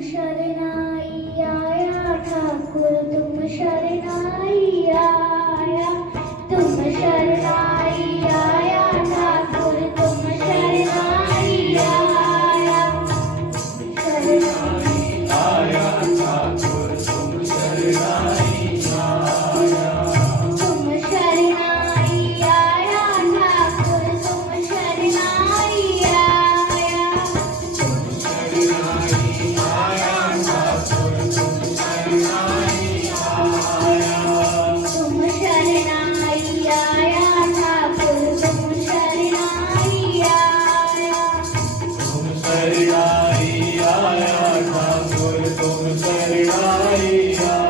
शरणाई आया ठाकुर तुम शरणाई आया, तुम शरणाई आया ठाकुर तुम शरणाई आया, शरणाई आया ठाकुर तुम शरणाई आया, तुम शरणाई आया ठाकुर तुम शरणाई आया, शरणाई आया ठाकुर तुम शरणाई आया, तुम शरणाई आया ठाकुर तुम शरणाई आया, तुम शरणाई आया ठाकुर तुम शरणाई आया,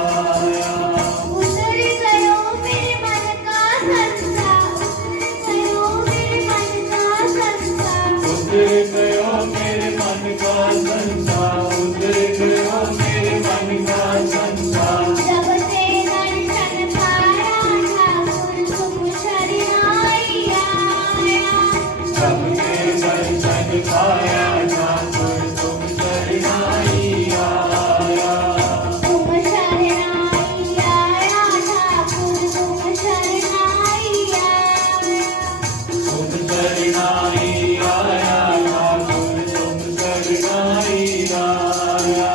उतर गयो मेरे मन का संसा, उतर गयो मेरे मन का संसा, उतर गयो मेरे मन का संसा, उतर गयो मेरे मन का संसा, जब से दर्शन पाया ठाकुर तुम शरणाई आया, जब के दर्शन पाया ठाकुर तुम शरणाई आया, तुम शरणाई आया ठाकुर तुम शरणाई आया, तुम शरणाई आया ठाकुर तुम शरणाई आया,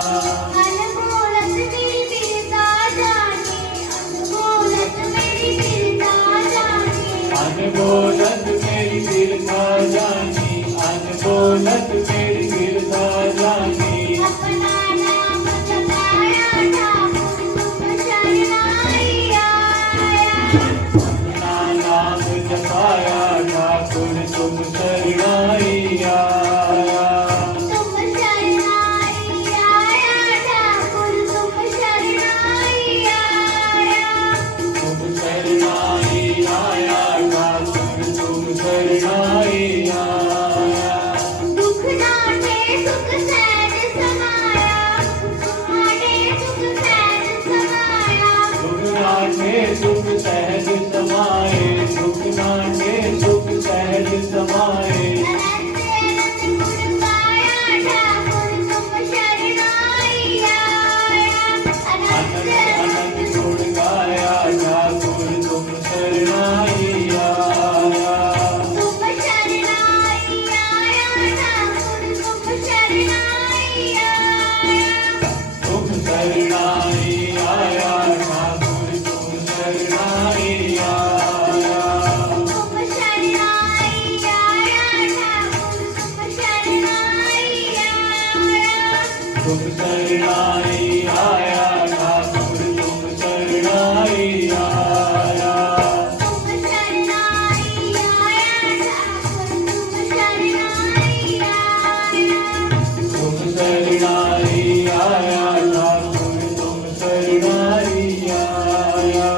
अनमोलत मेरी बिरता जाने, अनमोलत मेरी बिरता जाने, अनबोलत मेरी बिरथा जानी, अनबोलत मेरी बिरथा जानी, अपना नाम जपाया ठाकुर तुम शरणाई आया, अपना नाम जपाया ठाकुर तुम शरणाई आया, तुम शरणाई आया ठाकुर तुम शरणाई आया, तुम शरणाई आया ठाकुर तुम शरणाई आया, दुख नाटे सुख सैन समाया, दुख नाटे सुख सैन समाया, सुख नाटे सुख सहज समाए, सुख नाटे सुख सहज समाए, अनंत अनंत गुण गाया ठाकुर तुम शरणाई आया, अनंत अनंत अनंत गुण गाया ठाकुर तुम शरणाई आया, तुम शरणाई आया ठाकुर तुम शरणाई आया, तुम शरणाई आया ठाकुर तुम शरणाई आया, तुम शरणाई आया ठाकुर तुम शरणाई आया, तुम शरणाई आया ठाकुर तुम शरणाई आया, तुम शरणाई आया ठाकुर तुम शरणाई आया, तुम शरणाई आया ठाकुर तुम शरणाई आया,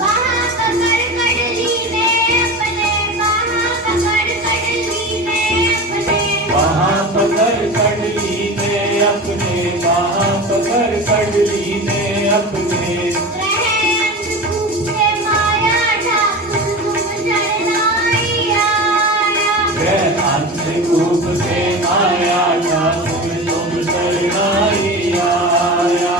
बाहा पकड़ कड़ली में अपने, बाहा पकड़ कड़ली में अपने, वहाँ पकड़ कड़ली ने अपने, वहाँ पकड़ कड़ली ने अपने, रहे अंधकूप से माया ठाकुर तुम शरणाई आया, वह अंधकूप से माया ठाकुर तुम शरणाई आया,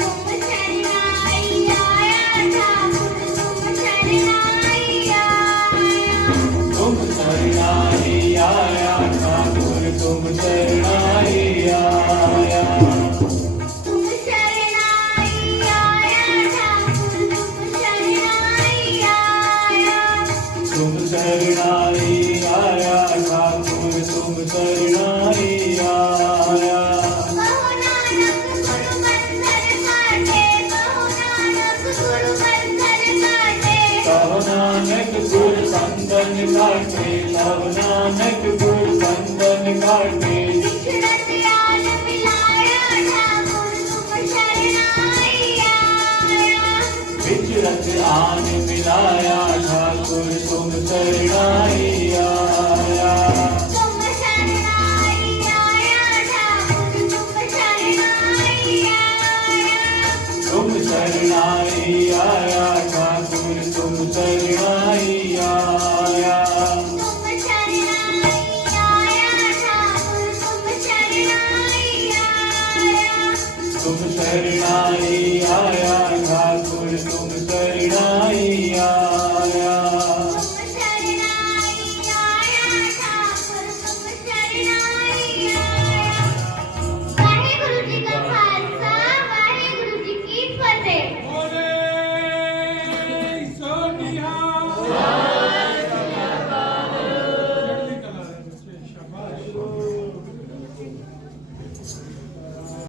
तुम शरणाई आया ठाकुर तुम शरणाई आया, तुम शरणाई आया ठाकुर तुम शरणाई आया, तुम शरणाई आया ठाकुर तुम शरणाई आया, तुम शरणाई आया ठाकुर तुम शरणाई आया, कहो नानक गुरु बंधन काटे, कहो नानक गुरु बंधन काटे, तव नानक गुर बंधन काटे, तव नानक गुर बंधन काटे, बिछड़त याद मिलाया ठाकुर तुम शरणाई आया, विचरत आन मिलाया ठाकुर तुम शरणाई आया, तुम शरणाई आया ठाकुर तुम शरणाई आया, तुम शरणाई आया ठाकुर तुम शरणाई आया, तुम शरणाई आया ठाकुर तुम शरणाई आया, शरणाई